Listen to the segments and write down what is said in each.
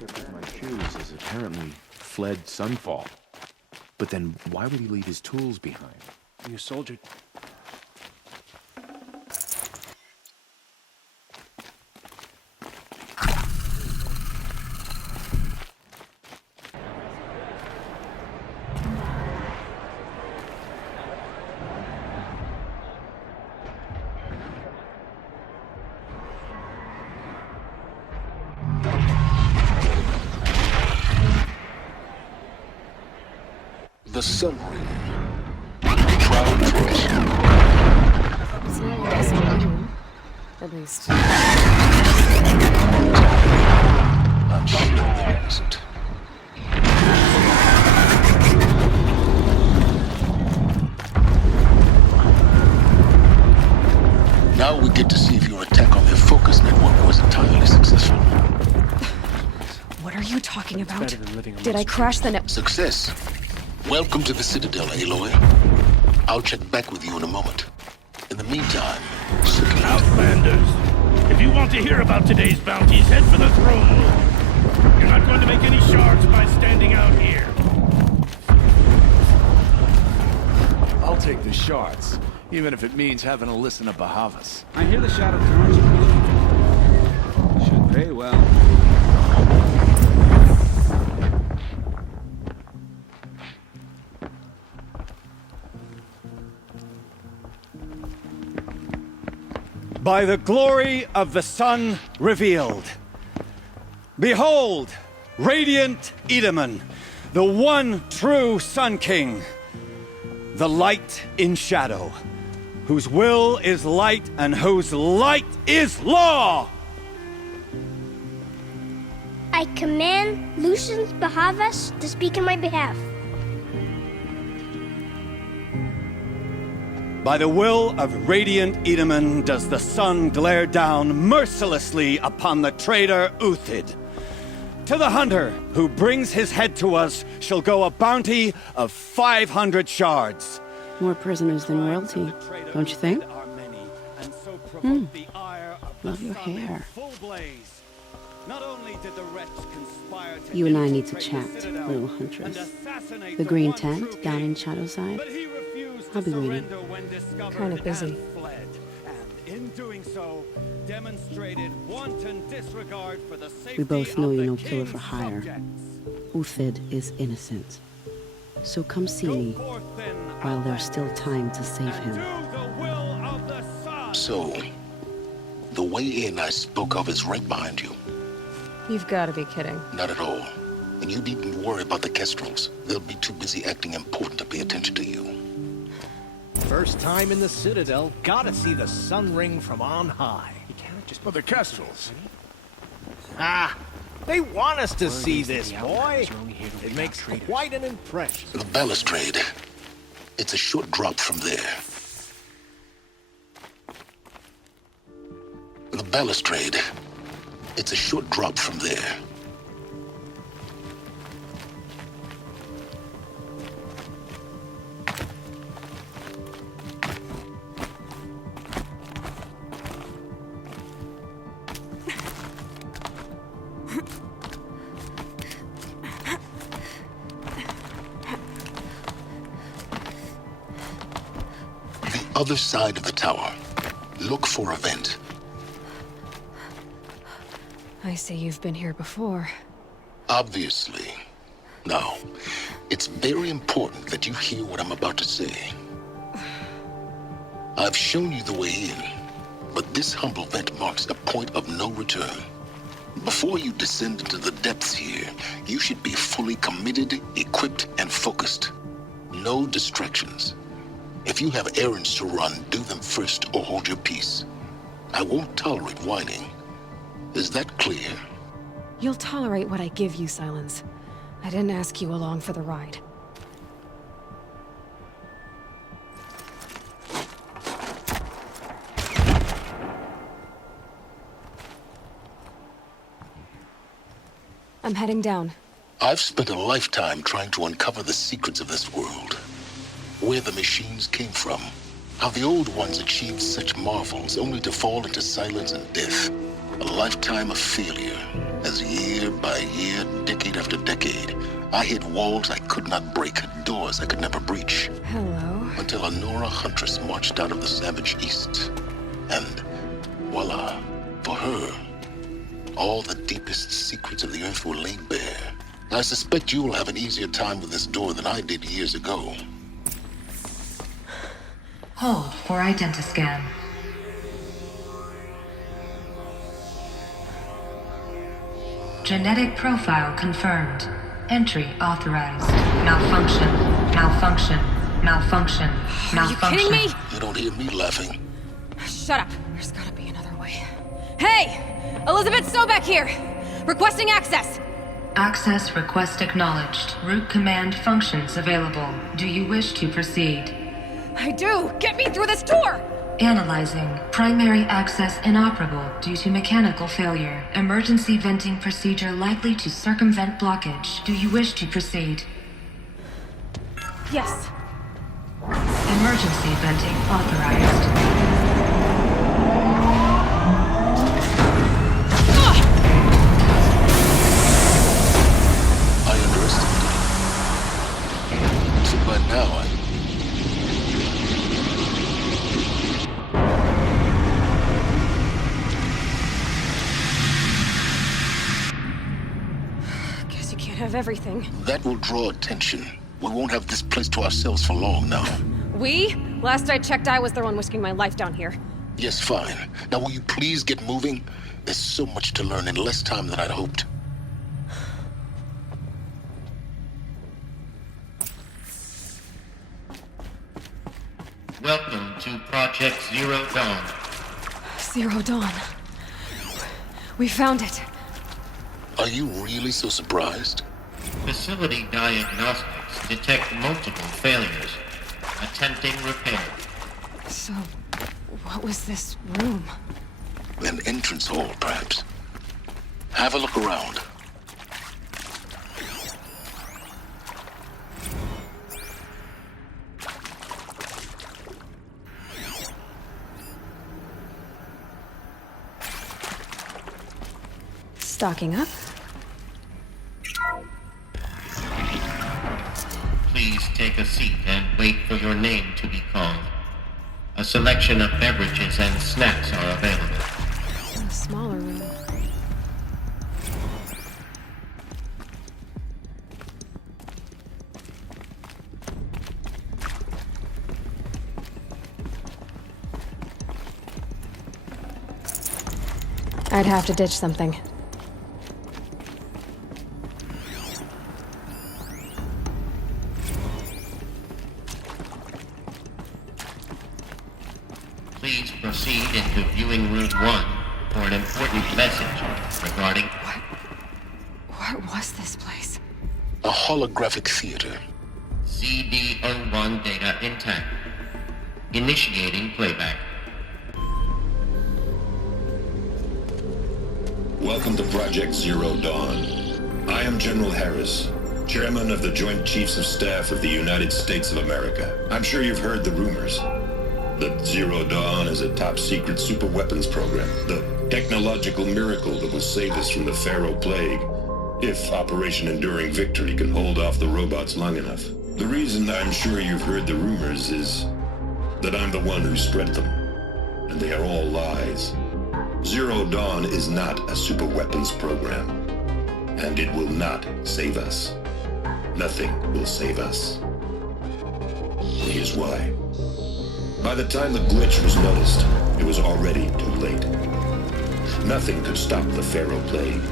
of my shoes has apparently fled Sunfall. But then why would he leave his tools behind? You soldiered. The sun ring. Proud for us. It's not your best one, at least. I'm sure there isn't. Now we get to see if your attack on their focus network was entirely successful. What are you talking about? Better than living Did I crash the net? Success. Welcome to the Citadel, Aloy. I'll check back with you in a moment. In the meantime, circulate. Outlanders, if you want to hear about today's bounties, head for the throne room. You're not going to make any shards by standing out here. I'll take the shards, even if it means having to listen to Bahavas. I hear the shadow torch. Should pay well. By the glory of the sun revealed. Behold, radiant Edaman, the one true Sun King, the light in shadow, whose will is light and whose light is law! I command Lucius Bahavas to speak in my behalf. By the will of radiant Edaman does the sun glare down mercilessly upon the traitor Uthid. To the hunter who brings his head to us shall go a bounty of 500 shards. More prisoners than royalty, don't you think? Love your hair. You and I need to chat, little huntress. The green tent down in Shadowside? I'll be waiting. Kind of busy. We both know you're no killer for hire. Uthid is innocent. So come see me while there's still time to save him. So, the way in I spoke of is right behind you. You've got to be kidding. Not at all. And you needn't worry about the Kestrels. They'll be too busy acting important to pay attention to you. First time in the Citadel, gotta see the sun ring from on high. You can't just... But the Kestrels. Ah, they want us to see this, boy. It makes quite an impression. The balustrade. It's a short drop from there. The balustrade. It's a short drop from there. Other side of the tower. Look for a vent. I see you've been here before. Obviously. Now, it's very important that you hear what I'm about to say. I've shown you the way in, but this humble vent marks a point of no return. Before you descend into the depths here, you should be fully committed, equipped, and focused. No distractions. If you have errands to run, do them first or hold your peace. I won't tolerate whining. Is that clear? You'll tolerate what I give you, Silence. I didn't ask you along for the ride. I'm heading down. I've spent a lifetime trying to uncover the secrets of this world. Where the machines came from. How the old ones achieved such marvels only to fall into silence and death. A lifetime of failure, as year by year, decade after decade, I hit walls I could not break, doors I could never breach. Hello. Until a Nora huntress marched out of the savage east. And voila, for her, all the deepest secrets of the earth were laid bare. I suspect you will have an easier time with this door than I did years ago. Hold for identiscan. Genetic profile confirmed. Entry authorized. Malfunction. Malfunction. Malfunction. Malfunction. Are you kidding me? You don't hear me laughing. Shut up. There's gotta be another way. Hey! Elizabeth Sobek here! Requesting access! Access request acknowledged. Root command functions available. Do you wish to proceed? I do! Get me through this door! Analyzing. Primary access inoperable due to mechanical failure. Emergency venting procedure likely to circumvent blockage. Do you wish to proceed? Yes. Emergency venting authorized. I underestimated it. So by now, Guess you can't have everything. that will draw attention. We won't have this place to ourselves for long now. We? Last I checked, I was the one risking my life down here. Yes, fine. Now will you please get moving? There's so much to learn in less time than I'd hoped. Welcome to Project Zero Dawn. Zero Dawn. We found it. Are you really so surprised? Facility diagnostics detect multiple failures. Attempting repair. So, what was this room? An entrance hall, perhaps. Have a look around. Stocking up. Please take a seat and wait for your name to be called. A selection of beverages and snacks are available. A smaller room. I'd have to ditch something. Please proceed into viewing room 1 for an important message regarding... What was this place? A holographic theater. CD01 data intact. Initiating playback. Welcome to Project Zero Dawn. I am General Harris, Chairman of the Joint Chiefs of Staff of the United States of America. I'm sure you've heard the rumors that Zero Dawn is a top-secret superweapons program, the technological miracle that will save us from the Pharaoh Plague, if Operation Enduring Victory can hold off the robots long enough. The reason I'm sure you've heard the rumors is that I'm the one who spread them, and they are all lies. Zero Dawn is not a superweapons program, and it will not save us. Nothing will save us. Here's why. By the time the glitch was noticed, it was already too late. Nothing could stop the Pharaoh Plague.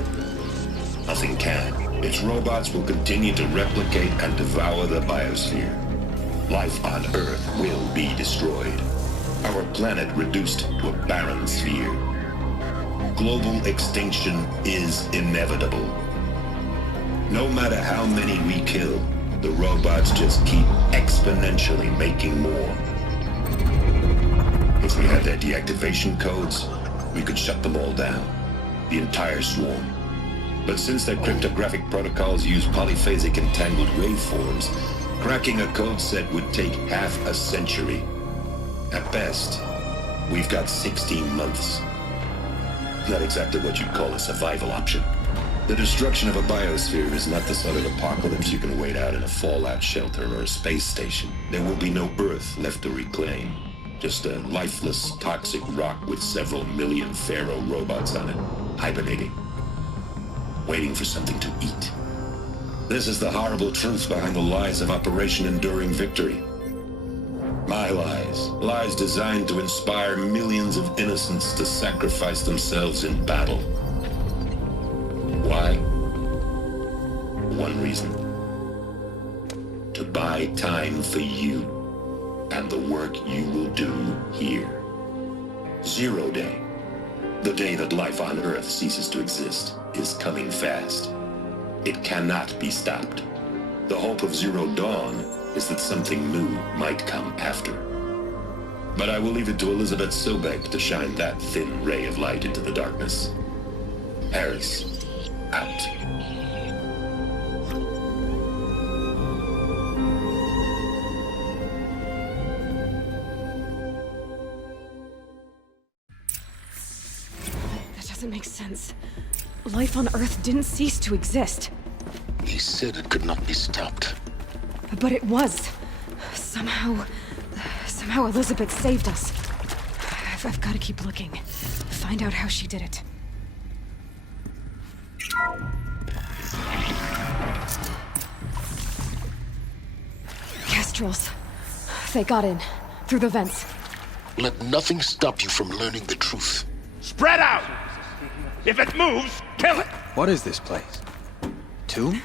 Nothing can. Its robots will continue to replicate and devour the biosphere. Life on Earth will be destroyed. Our planet reduced to a barren sphere. Global extinction is inevitable. No matter how many we kill, the robots just keep exponentially making more. If we had their deactivation codes, we could shut them all down, the entire swarm. But since their cryptographic protocols use polyphasic entangled waveforms, cracking a code set would take half a century. At best, we've got 16 months. Not exactly what you'd call a survival option. The destruction of a biosphere is not the sort of apocalypse you can wait out in a fallout shelter or a space station. There will be no Earth left to reclaim. Just a lifeless, toxic rock with several million Pharaoh robots on it, hibernating, waiting for something to eat. This is the horrible truth behind the lies of Operation Enduring Victory. My lies. Lies designed to inspire millions of innocents to sacrifice themselves in battle. Why? One reason. To buy time for you and the work you will do here. Zero Day, the day that life on Earth ceases to exist, is coming fast. It cannot be stopped. The hope of Zero Dawn is that something new might come after. But I will leave it to Elizabeth Sobek to shine that thin ray of light into the darkness. Harris, out. That doesn't make sense. Life on Earth didn't cease to exist. He said it could not be stopped. But it was. Somehow Elizabeth saved us. I've got to keep looking. Find out how she did it. Kestrels. They got in. Through the vents. Let nothing stop you from learning the truth. Spread out! If it moves, kill it! What is this place? Tomb?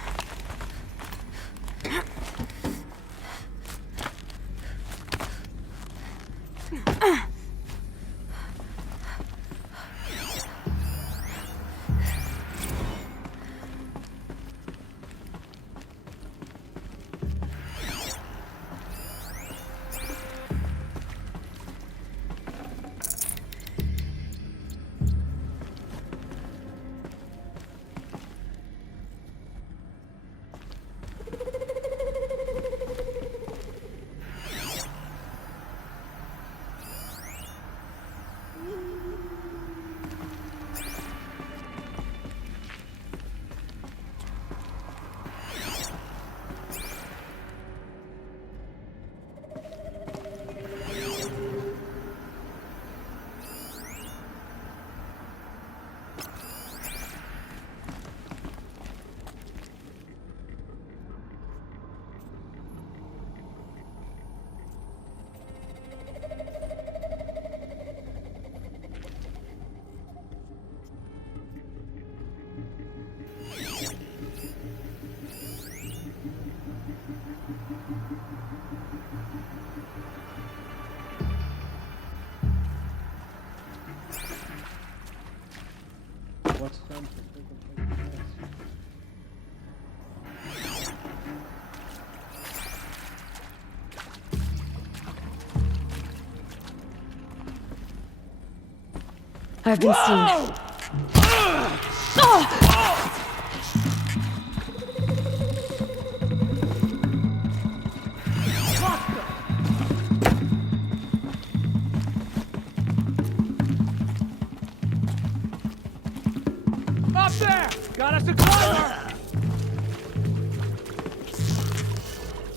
I've been seen. Up there! Got us a climber!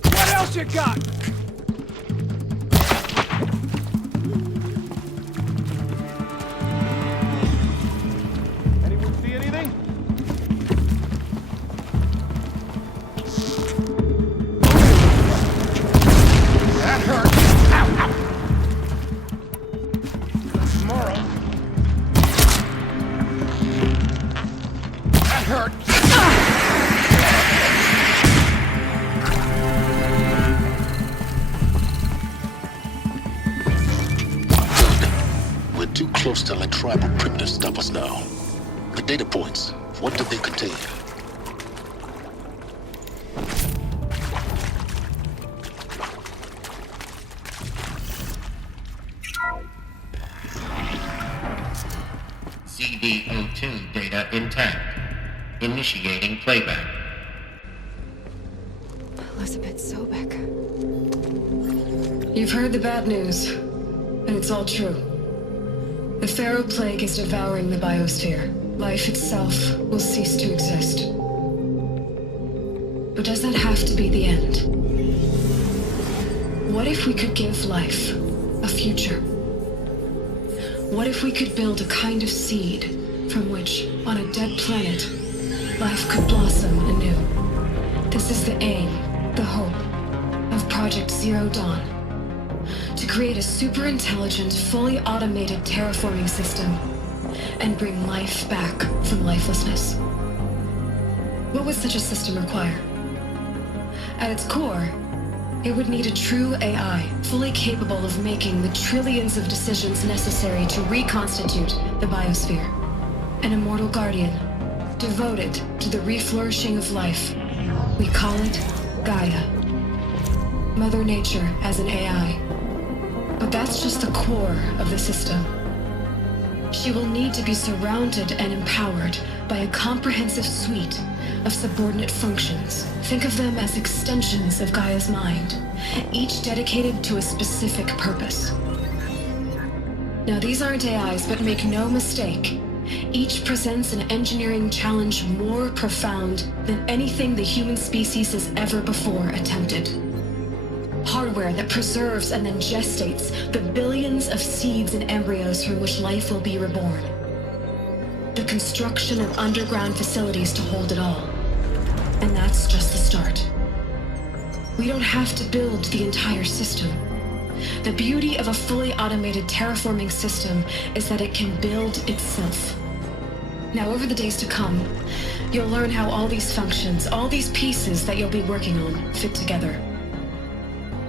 What else you got? Anyone see anything? That hurt! Ow, ow! Tomorrow. That hurt! We're too close to let tribal primitives stop us now. The data points, what do they contain? CD02 data intact. Initiating playback. Elizabeth Sobek. You've heard the bad news, and it's all true. The Pharaoh Plague is devouring the biosphere. Life itself will cease to exist. But does that have to be the end? What if we could give life a future? What if we could build a kind of seed from which, on a dead planet, life could blossom anew? This is the aim, the hope, of Project Zero Dawn. To create a super-intelligent, fully automated terraforming system and bring life back from lifelessness. What would such a system require? At its core, it would need a true AI, fully capable of making the trillions of decisions necessary to reconstitute the biosphere. An immortal guardian, devoted to the reflourishing of life. We call it Gaia. Mother Nature as an AI. But that's just the core of the system. She will need to be surrounded and empowered by a comprehensive suite of subordinate functions. Think of them as extensions of Gaia's mind, each dedicated to a specific purpose. Now, these aren't AIs, but make no mistake, each presents an engineering challenge more profound than anything the human species has ever before attempted. Hardware that preserves and then gestates the billions of seeds and embryos from which life will be reborn. The construction of underground facilities to hold it all. And that's just the start. We don't have to build the entire system. The beauty of a fully automated terraforming system is that it can build itself. Now, over the days to come, you'll learn how all these functions, all these pieces that you'll be working on, fit together.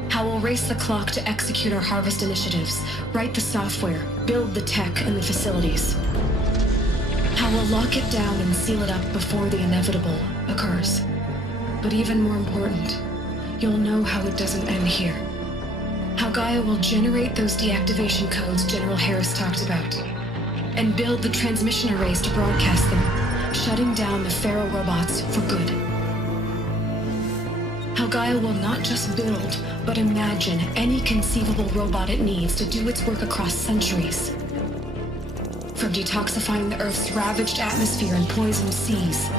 How we'll race the clock to execute our harvest initiatives, write the software, build the tech and the facilities. How we'll lock it down and seal it up before the inevitable occurs. But even more important, you'll know how it doesn't end here. How Gaia will generate those deactivation codes General Harris talked about, and build the transmission arrays to broadcast them, shutting down the Pharaoh robots for good. How Gaia will not just build, but imagine any conceivable robot it needs to do its work across centuries. From detoxifying the Earth's ravaged atmosphere and poisoned seas,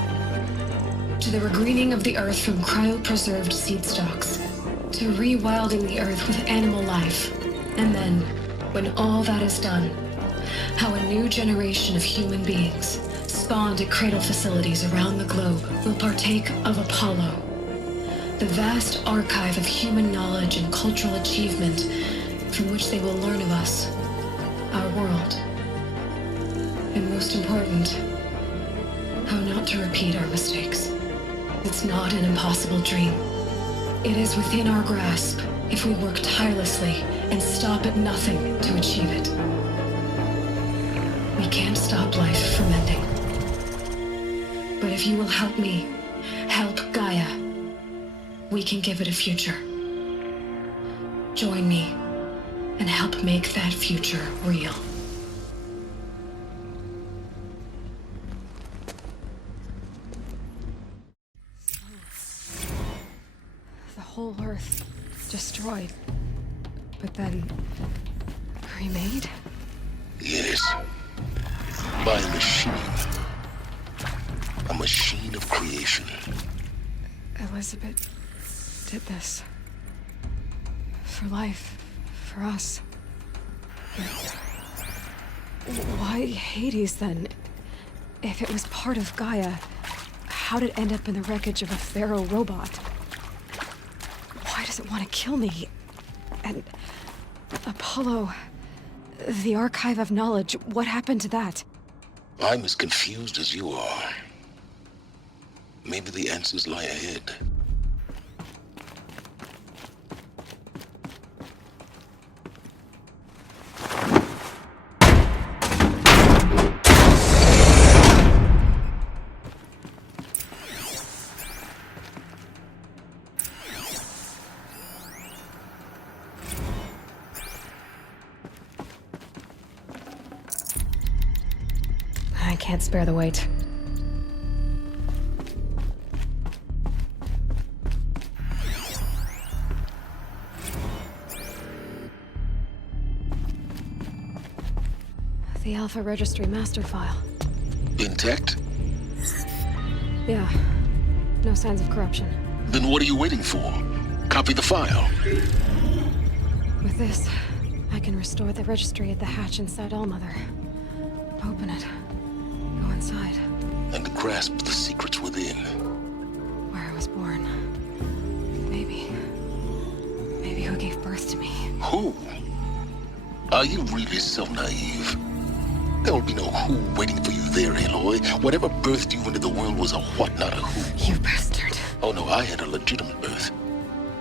to the regreening of the Earth from cryopreserved seed stalks, to rewilding the Earth with animal life. And then, when all that is done, how a new generation of human beings, spawned at cradle facilities around the globe, will partake of Apollo, the vast archive of human knowledge and cultural achievement from which they will learn of us, our world. And most important, how not to repeat our mistakes. It's not an impossible dream. It is within our grasp if we work tirelessly and stop at nothing to achieve it. We can't stop life from ending. But if you will help me, help Gaia, we can give it a future. Join me and help make that future real. The whole Earth destroyed, but then remade? Yes. By a machine. A machine of creation. Elizabeth did this. For life. For us. Why Hades, then? If it was part of Gaia, how'd it end up in the wreckage of a Pharaoh robot? Why does it want to kill me? And Apollo, the archive of knowledge, what happened to that? I'm as confused as you are. Maybe the answers lie ahead. I can't spare the weight. The Alpha Registry master file. Intact? Yeah. No signs of corruption. Then what are you waiting for? Copy the file. With this, I can restore the registry at the hatch inside Allmother. Open it. Go inside. And grasp the secrets within. Where I was born. Maybe who gave birth to me. Who? Are you really so naive? There will be no who waiting for you there, Aloy. Whatever birthed you into the world was a what, not a who. You bastard. Oh no, I had a legitimate birth.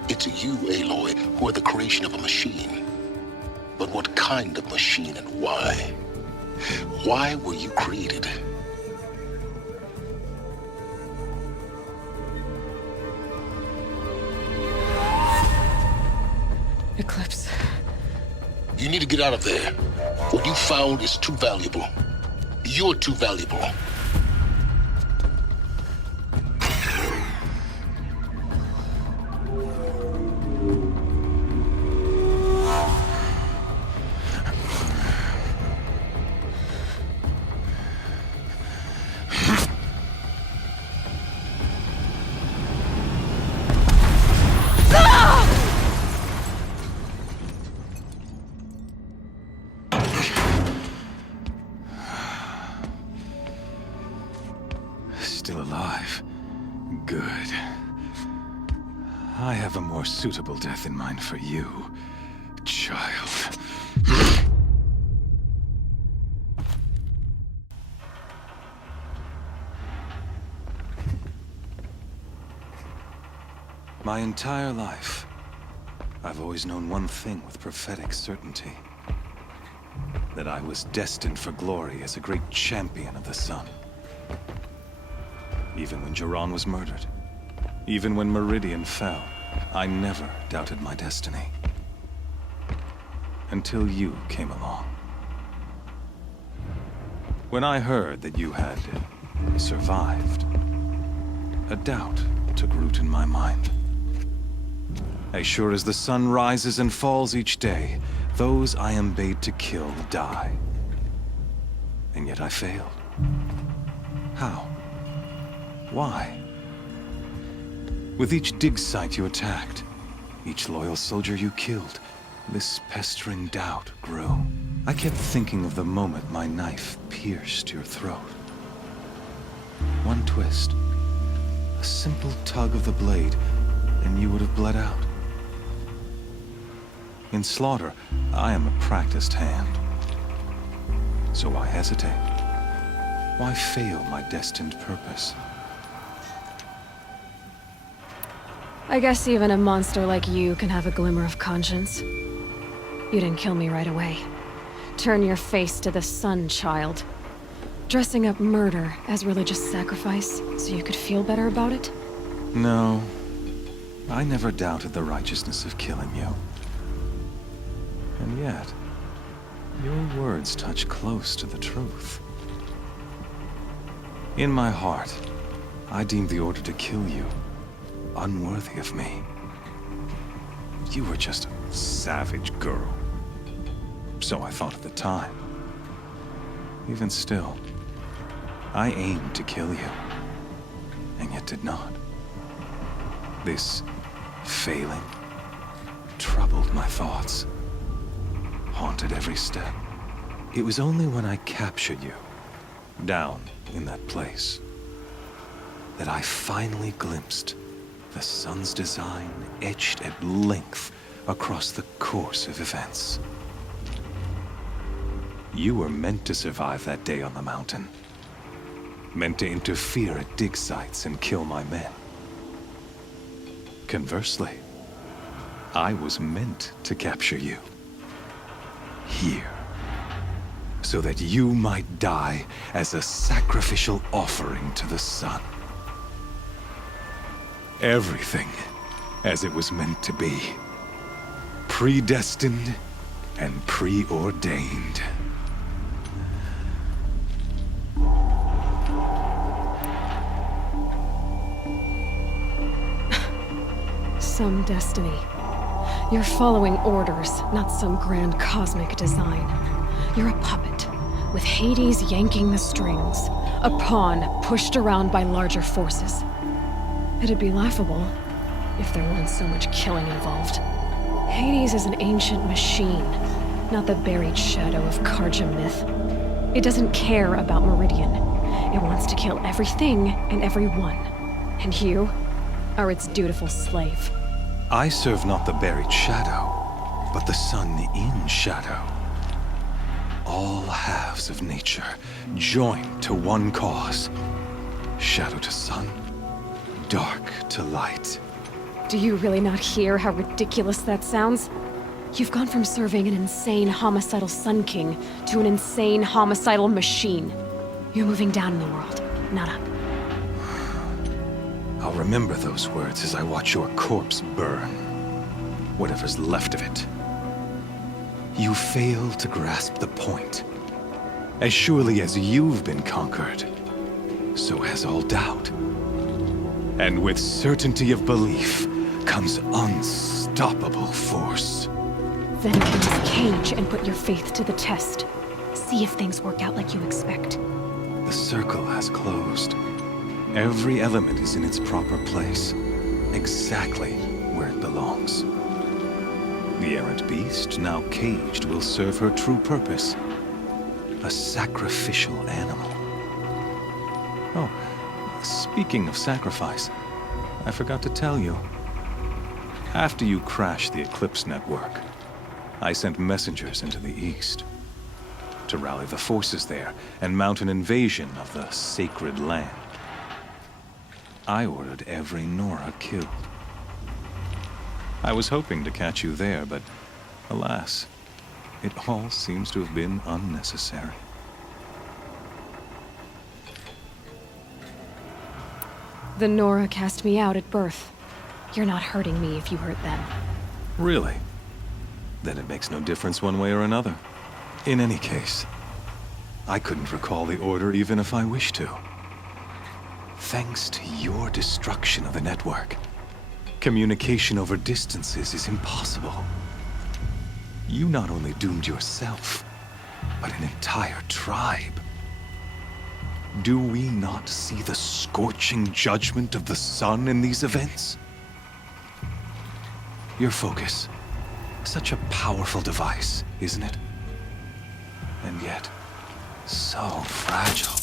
It's you, Aloy, who are the creation of a machine. But what kind of machine and why? Why were you created? Eclipse. You need to get out of there. What you found is too valuable. You're too valuable. Still alive. Good. I have a more suitable death in mind for you, child. My entire life, I've always known one thing with prophetic certainty. That I was destined for glory as a great champion of the sun. Even when Jiran was murdered, even when Meridian fell, I never doubted my destiny. Until you came along. When I heard that you had survived, a doubt took root in my mind. As sure as the sun rises and falls each day, those I am bade to kill die. And yet I failed. How? Why? With each dig site you attacked, each loyal soldier you killed, this pestering doubt grew. I kept thinking of the moment my knife pierced your throat. One twist, a simple tug of the blade, and you would have bled out. In slaughter, I am a practiced hand. So why hesitate? Why fail my destined purpose? I guess even a monster like you can have a glimmer of conscience. You didn't kill me right away. Turn your face to the sun, child. Dressing up murder as religious sacrifice so you could feel better about it? No. I never doubted the righteousness of killing you. And yet, your words touch close to the truth. In my heart, I deemed the order to kill you unworthy of me. You were just a savage girl. So I thought at the time. Even still, I aimed to kill you, and yet did not. This failing troubled my thoughts, haunted every step. It was only when I captured you, down in that place, that I finally glimpsed the sun's design etched at length across the course of events. You were meant to survive that day on the mountain. Meant to interfere at dig sites and kill my men. Conversely, I was meant to capture you. Here. So that you might die as a sacrificial offering to the sun. Everything as it was meant to be. Predestined and preordained. Some destiny. You're following orders, not some grand cosmic design. You're a puppet, with Hades yanking the strings, a pawn pushed around by larger forces. It'd be laughable if there weren't so much killing involved. Hades is an ancient machine, not the buried shadow of Karja myth. It doesn't care about Meridian. It wants to kill everything and everyone. And you are its dutiful slave. I serve not the buried shadow, but the sun in shadow. All halves of nature joined to one cause. Shadow to sun, dark to light. Do you really not hear how ridiculous that sounds? You've gone from serving an insane homicidal Sun King to an insane homicidal machine. You're moving down in the world, not up. I'll remember those words as I watch your corpse burn. Whatever's left of it. You fail to grasp the point. As surely as you've been conquered, so has all doubt. And with certainty of belief comes unstoppable force. Then enter this cage and put your faith to the test. See if things work out like you expect. The circle has closed. Every element is in its proper place, exactly where it belongs. The errant beast, now caged, will serve her true purpose. A sacrificial animal. Oh, speaking of sacrifice, I forgot to tell you. After you crashed the Eclipse network, I sent messengers into the east to rally the forces there and mount an invasion of the sacred land. I ordered every Nora killed. I was hoping to catch you there, but alas, it all seems to have been unnecessary. The Nora cast me out at birth. You're not hurting me if you hurt them. Really? Then it makes no difference one way or another. In any case, I couldn't recall the order even if I wished to. Thanks to your destruction of the network, communication over distances is impossible. You not only doomed yourself, but an entire tribe. Do we not see the scorching judgment of the sun in these events? Your focus. Such a powerful device, isn't it? And yet, so fragile.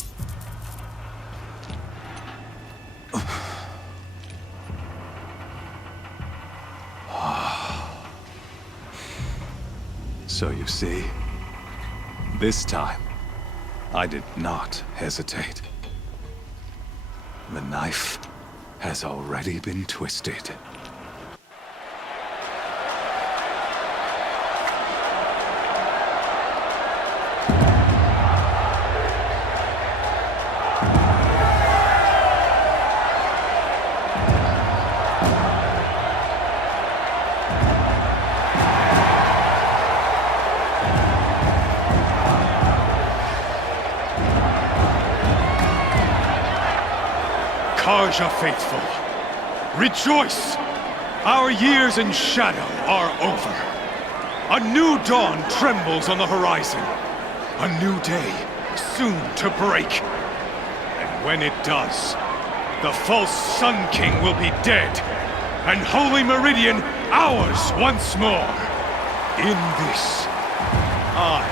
So you see, this time, I did not hesitate. The knife has already been twisted. Karja faithful, rejoice! Our years in shadow are over. A new dawn trembles on the horizon. A new day soon to break. And when it does, the false Sun King will be dead, and Holy Meridian ours once more. In this, I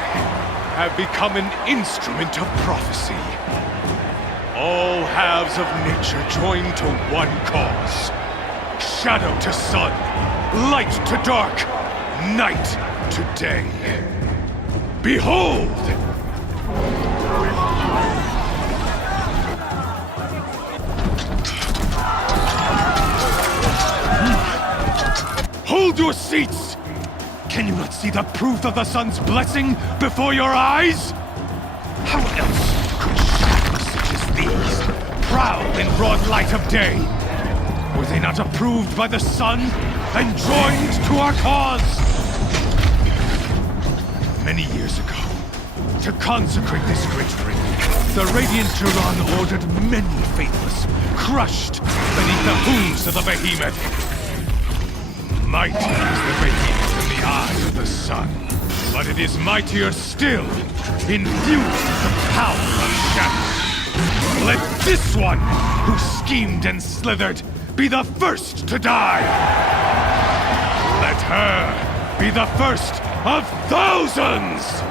have become an instrument of prophecy. All halves of nature joined to one cause. Shadow to sun, light to dark, night to day. Behold! Hold your seats! Can you not see the proof of the sun's blessing before your eyes? How else could shadows such as these prowl in broad light of day? Were they not approved by the sun and joined to our cause? Many years ago, to consecrate this great ring, the Radiant Turan ordered many faithless, crushed beneath the hooves of the behemoth. Mighty is the behemoth in the eye of the sun. But it is mightier still, infused with the power of shadow. Let this one, who schemed and slithered, be the first to die! Let her be the first of thousands!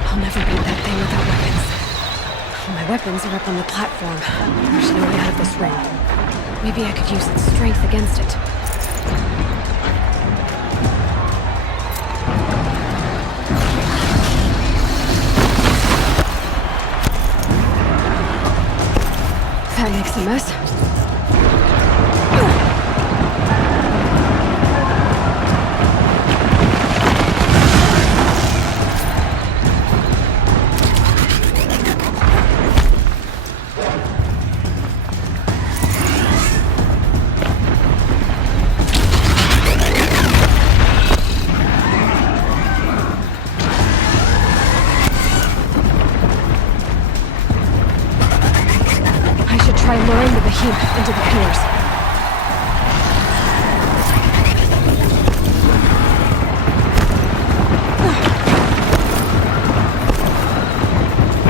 I'll never beat that thing without weapons. My weapons are up on the platform. There's no way out of this ring. Maybe I could use its strength against it. That makes a mess. Try luring the behemoth into the pillars.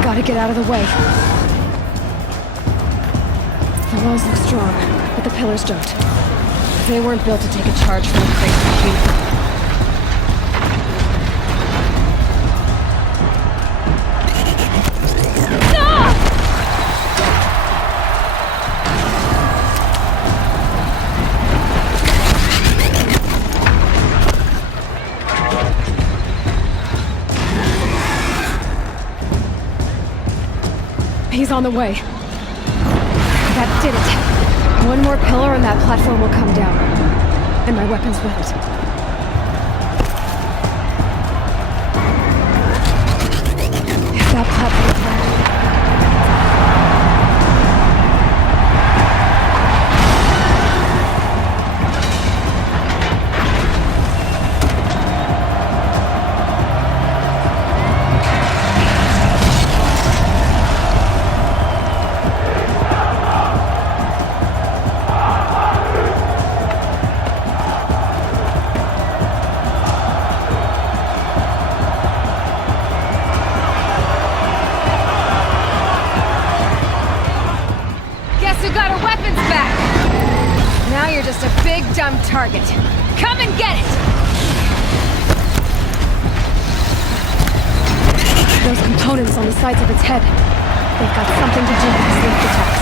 Gotta get out of the way. The walls look strong, but the pillars don't. They weren't built to take a charge from a crazy behemoth. He's on the way. That did it. One more pillar and that platform will come down. And my weapons with it. If that platform... Now you're just a big, dumb target. Come and get it! Those components on the sides of its head. They've got something to do with the sleep attacks.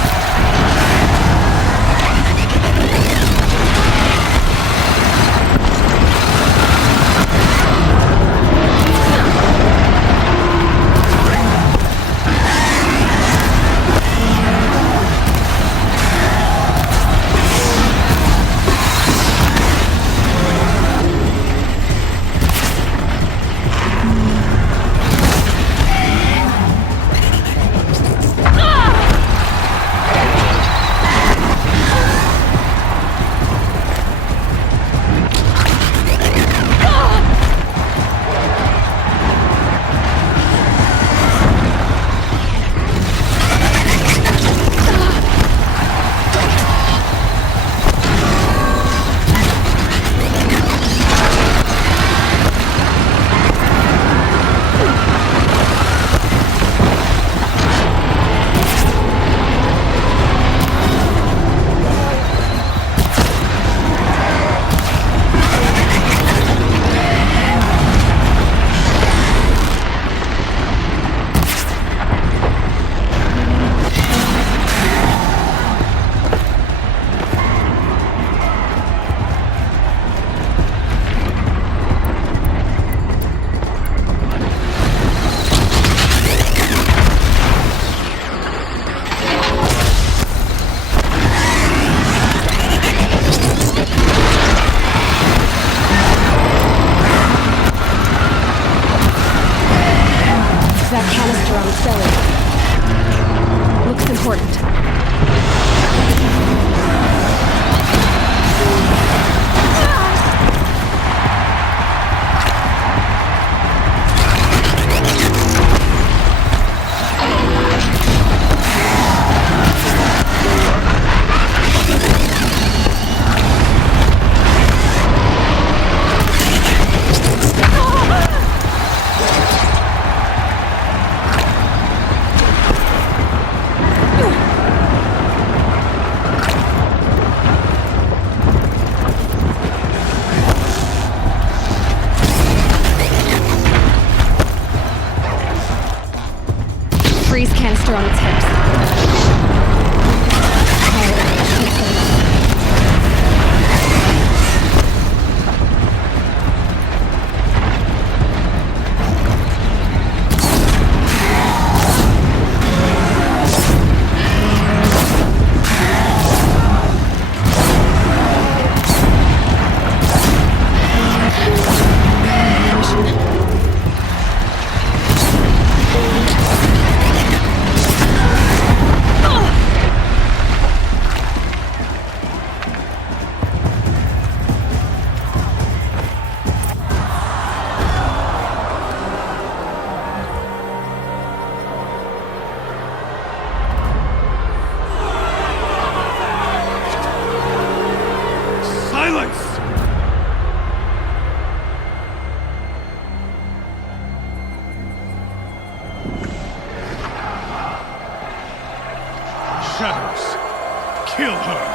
kill her!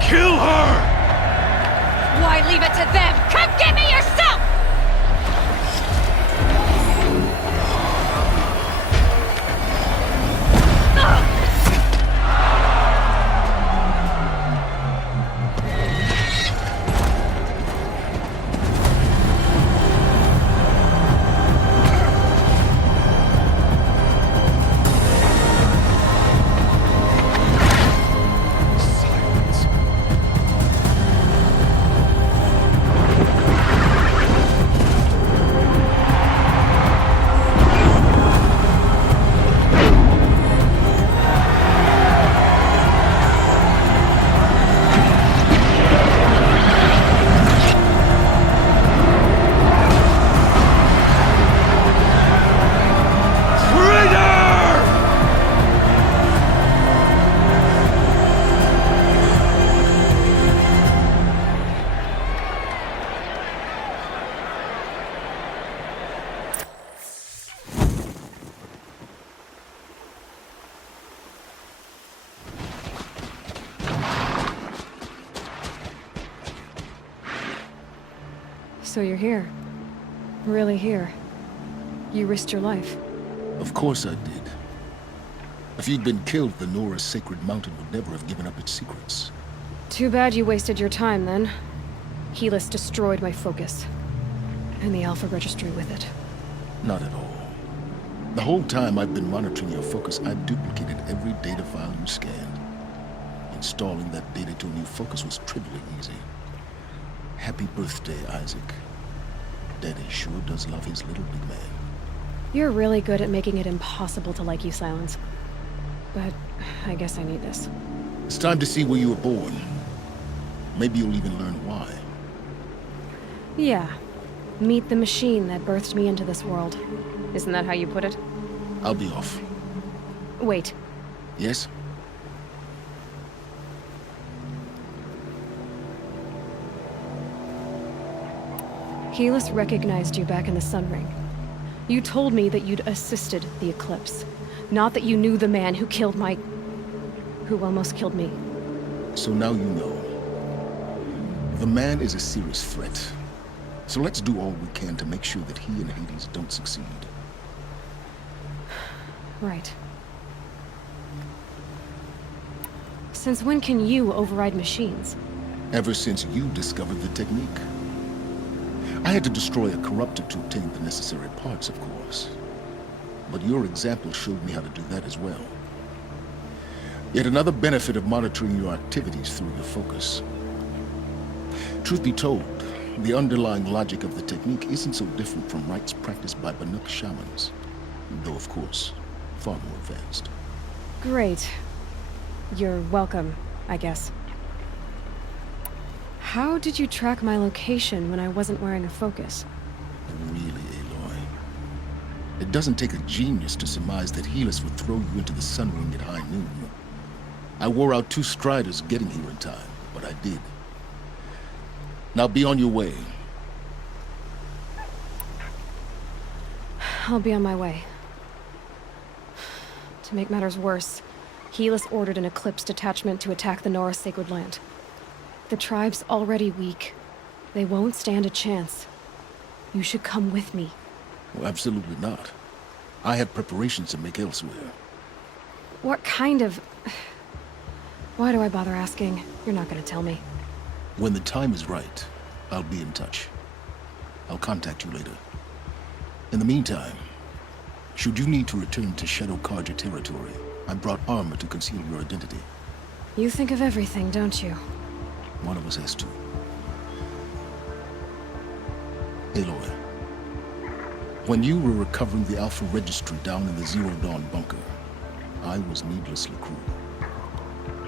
Kill her! Why leave it to them? Come get me yourself! So you're here. Really here. You risked your life. Of course I did. If you'd been killed, the Nora's sacred mountain would never have given up its secrets. Too bad you wasted your time, then. Helis destroyed my focus. And the Alpha Registry with it. Not at all. The whole time I've been monitoring your focus, I've duplicated every data file you scanned. Installing that data to a new focus was trivially easy. Happy birthday, Isaac. Daddy sure does love his little big man. You're really good at making it impossible to like you, Silence. But I guess I need this. It's time to see where you were born. Maybe you'll even learn why. Yeah. Meet the machine that birthed me into this world. Isn't that how you put it? I'll be off. Wait. Yes? Helis recognized you back in the Sun Ring. You told me that you'd assisted the Eclipse. Not that you knew the man who killed my... who almost killed me. So now you know. The man is a serious threat. So let's do all we can to make sure that he and Hades don't succeed. Right. Since when can you override machines? Ever since you discovered the technique. I had to destroy a corruptor to obtain the necessary parts, of course. But your example showed me how to do that as well. Yet another benefit of monitoring your activities through your focus. Truth be told, the underlying logic of the technique isn't so different from rites practiced by Banuk shamans. Though, of course, far more advanced. Great. You're welcome, I guess. How did you track my location when I wasn't wearing a focus? Really, Aloy? It doesn't take a genius to surmise that Helis would throw you into the Sun Ring at high noon. I wore out 2 striders getting here in time, but I did. Now be on your way. I'll be on my way. To make matters worse, Helis ordered an Eclipse detachment to attack the Nora Sacred Land. The tribe's already weak. They won't stand a chance. You should come with me. Well, absolutely not. I have preparations to make elsewhere. What kind of... Why do I bother asking? You're not gonna tell me. When the time is right, I'll be in touch. I'll contact you later. In the meantime, should you need to return to Shadow Karja territory, I brought armor to conceal your identity. You think of everything, don't you? One of us has to. Aloy, when you were recovering the Alpha Registry down in the Zero Dawn bunker, I was needlessly cruel.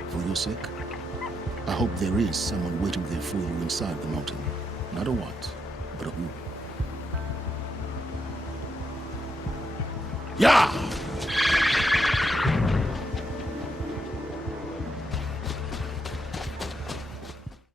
For your sake, I hope there is someone waiting there for you inside the mountain. Not a what, but a who.